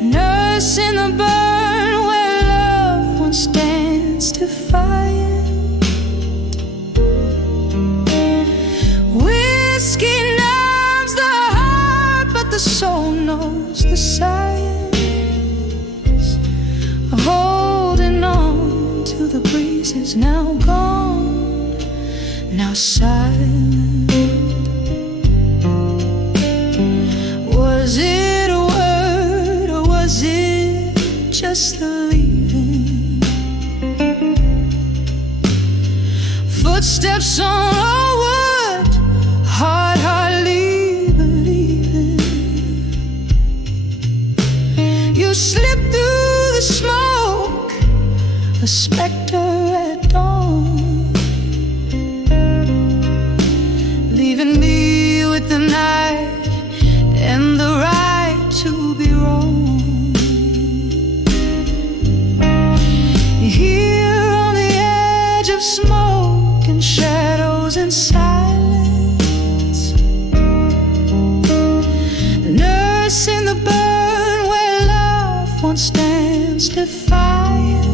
nursing the burn where love once stands defiant. Whiskey numbs the heart, but the soul knows the science of holding on to the breezes now gone, now silent. Was it a word or was it just the leaving? Footsteps on old wood, heart hardly believing. You slip through the smoke, a specter at dawn, leaving me with the night and the right to be wrong. Here on the edge of smoke and shadows and silence, nursing the burn where love once stands defiant.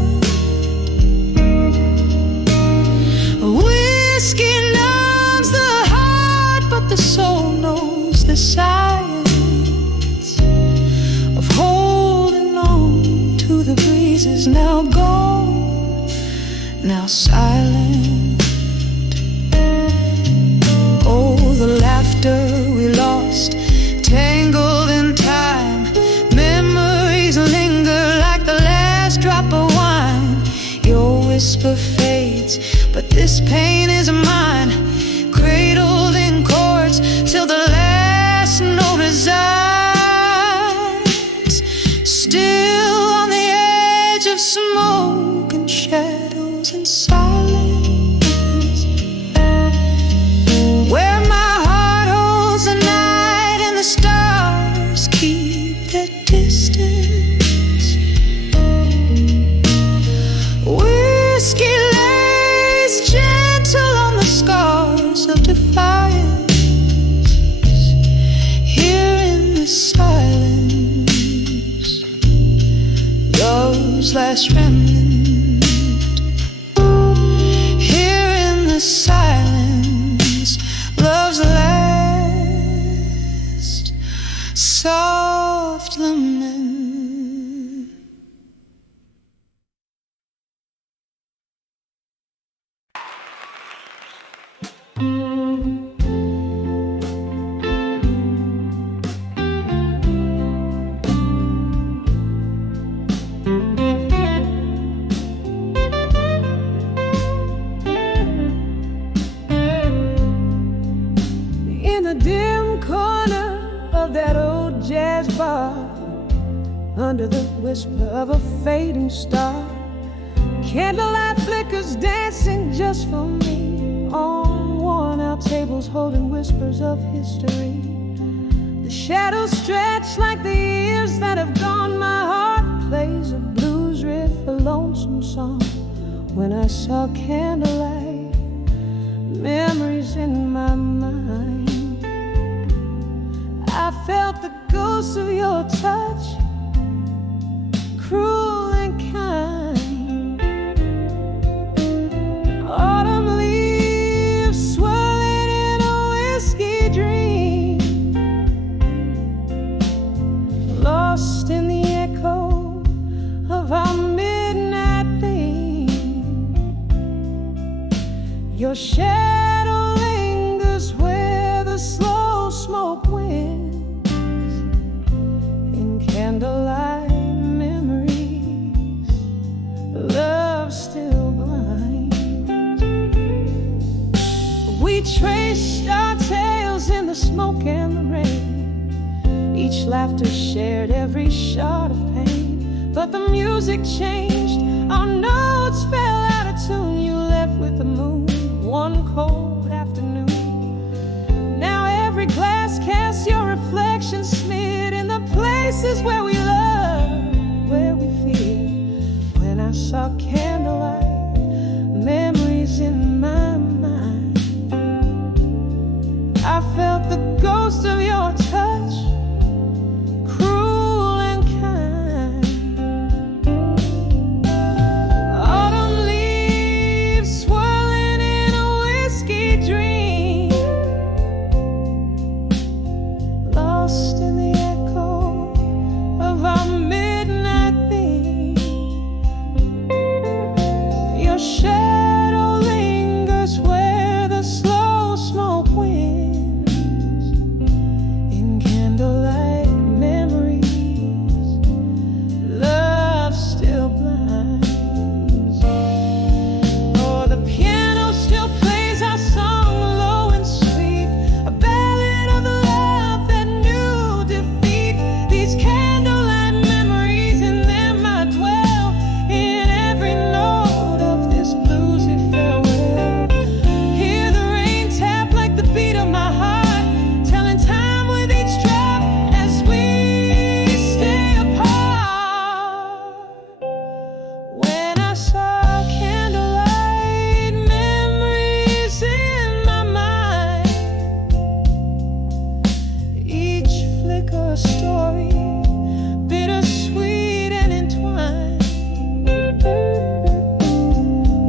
Whiskey numbs the heart, but the soul knows the science of holding on to the breezes now gone, now silent. Oh, the laughter we lost, tangled in time. Memories linger like the last drop of wine. Your whisper fades, but this pain is mine. Cradled in chords till the last note resides. Still on the edge of smoke and shadows and silence, where my heart holds the night and the stars keep their distance. Whiskey lays gentle on the scars of defiance. Here in the silence, love's last remnant. Here in the silence, love's last soft lament. In the dim corner of that old jazz bar, under the whisper of a fading star, candlelight flickers dancing just for me on worn-out tables holding whispers of history. The shadows stretch like the years that have gone. My heart plays a blues riff, a lonesome song. When I saw candlelight, memories in my mind, I felt the ghost of your touch, cruel and kind. Autumn leaves swirling in a whiskey dream, lost in the echo of our midnight theme. Your shadow lingers where the slow smoke winds in every shot of pain. But the music changed, our notes fell out of tune. You left with the moon one cold afternoon. Now every glass casts your reflection, smeared in the places where we love, where we feel. When I saw candlelight, memories in my mind, I felt the ghost of your touch, cruel and kind. Autumn leaves swirling in a whiskey dream, lost in the echo of our midnight theme. Your shadow lingers where the slow smoke winds. In candlelight memories, love still blinds. Oh, the piano still plays our song low and sweet, a ballad of the love that knew defeat. These candlelight memories, in them I dwell, in every note of this bluesy farewell. Hear the rain tap like the beat of my heart, telling time with each drop as we stay apart. When I saw candlelight, memories in my mind, each flicker a story, bittersweet and entwined.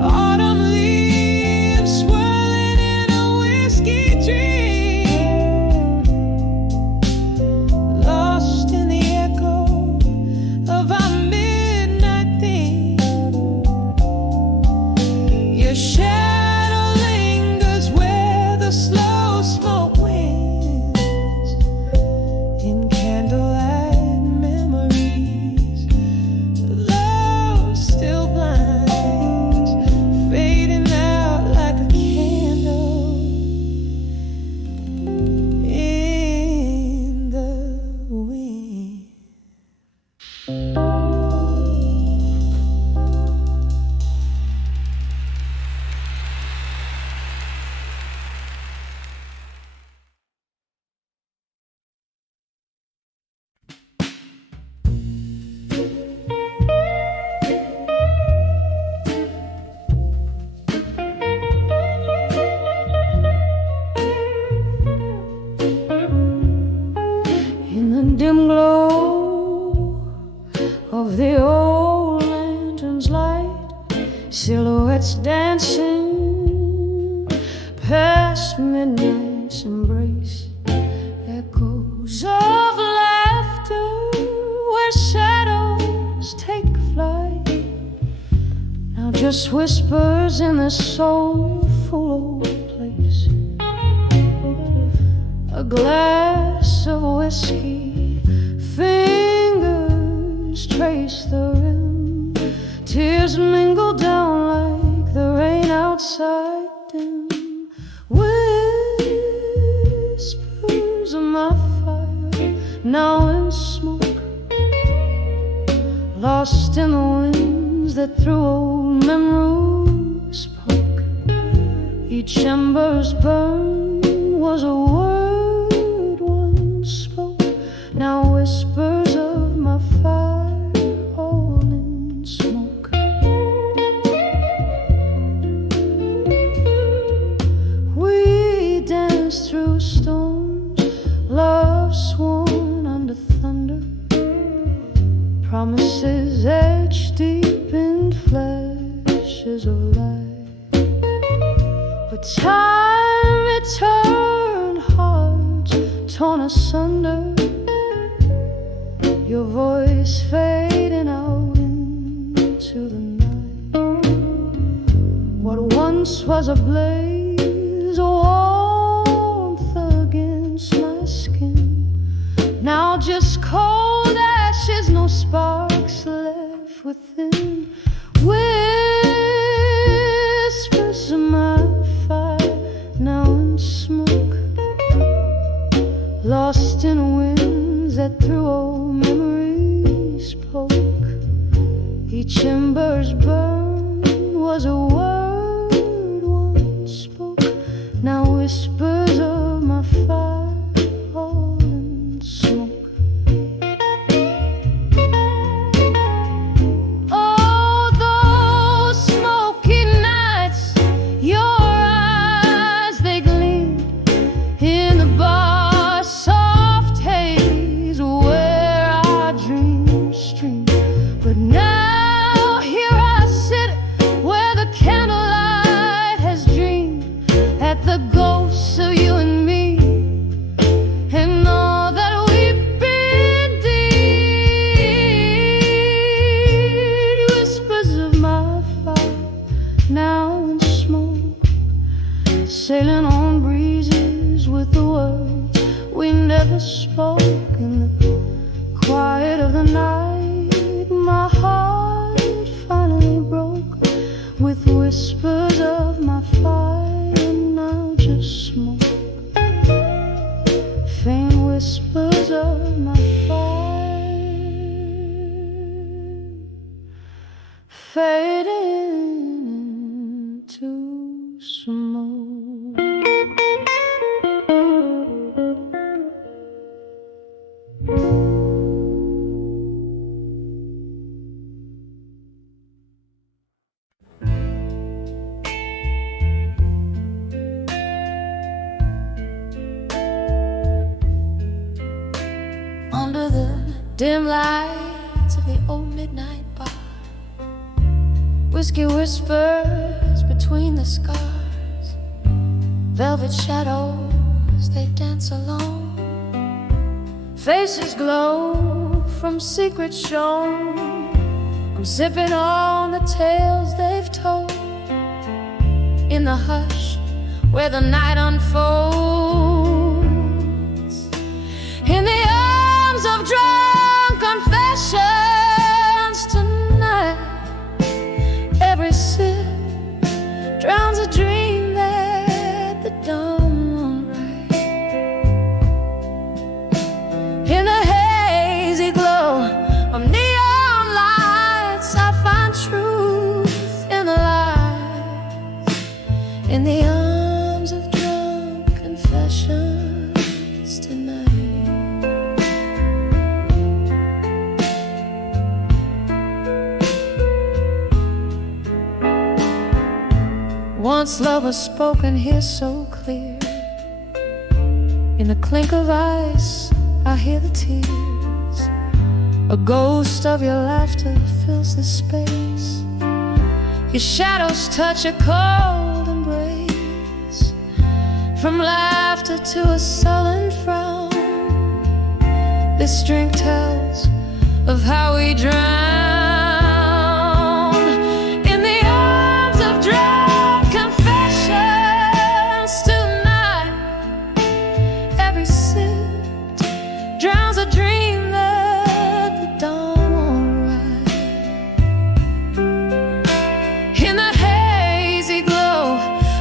Autumn leaves swirling in a whiskey dream, lost in the echo of our midnight theme. Your shadow lingers where the slow smoke winds. In candlelight memories, love still blinds, fading out like a candle in the wind. In the dim glow of the old lantern's light, silhouettes dancing past midnight's embrace, echoes of laughter where shadows take flight. Now just whispers in this soulful old place. A glass of whiskey, fingers trace the rim, tears mingle down like the rain outside. Dim whispers of my fire, now in smoke, lost in the winds that through old memories spoke. Each ember's burn was a word once spoke, now whispers of my fire, all in smoke. We danced through storms, love sworn under thunder, promises etched deep in flashes of light. But time returned, hearts torn asunder, your voice fading out into the night. What once was a blaze, a warmth against my skin, now just cold ashes, no sparks left within. Whispers of my fire, now in smoke, lost in winds that through old memories Each ember's burn was a word once spoke. Now whispers of my fire all in smoke. Oh, those smoky nights, your eyes, they gleamed in the bar's soft haze where our dreams streamed. But now here I sit where the candlelight has dreamed at the ghosts of you and me, and all that we've been deed. Whispers of my fire now in smoke, sailing on breezes with the words we never spoke. In the quiet of the night, my heart finally broke with whispers of my fire now just smoke. Faint whispers of my fire fading into smoke. Under the dim lights of the old midnight bar, whiskey whispers between the scars. Velvet shadows, they dance alone. Faces glow from secrets shown. I'm sipping on the tales they've told. In the hush where the night unfolds, in the arms of drunk confessions tonight, every sip drowns a dream that the dawn won't write. In the hazy glow of neon lights, I find truth in the lies. In the arms of drunk confessions tonight. Once love was spoken here so clear. In the clink of ice, I hear the tears. A ghost of your laughter fills the space. Your shadows touch a cold embrace. From laughter to a sullen frown, this drink tells of how we drown. In the arms of drunk confessions tonight, every sip drowns a dream that the dawn won't write. In the hazy glow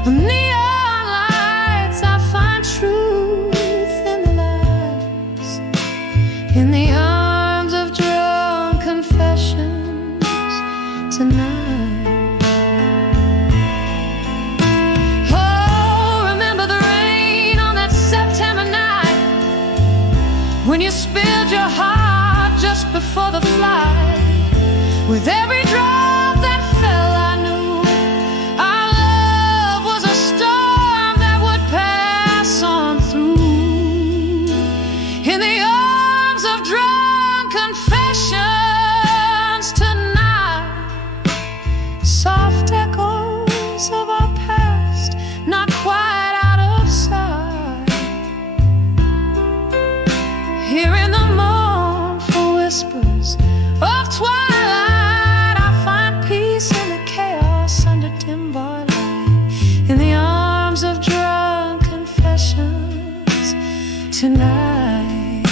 of neon lights, I find truth in the lies. In the arms of drunk confessions tonight. Oh, remember the rain on that September night, when you spilled your heart just before the flight. With every drop that fell, I knew our love was a storm that would pass on through. In the arms of drunk confessions tonight, soft echoes of our past, not quite out of sight. Hearing the mournful whispers of twilight, I find peace in the chaos under dim bar light. In the arms of drunk confessions tonight.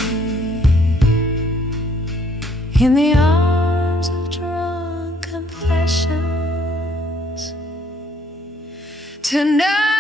In the arms of drunk confessions tonight.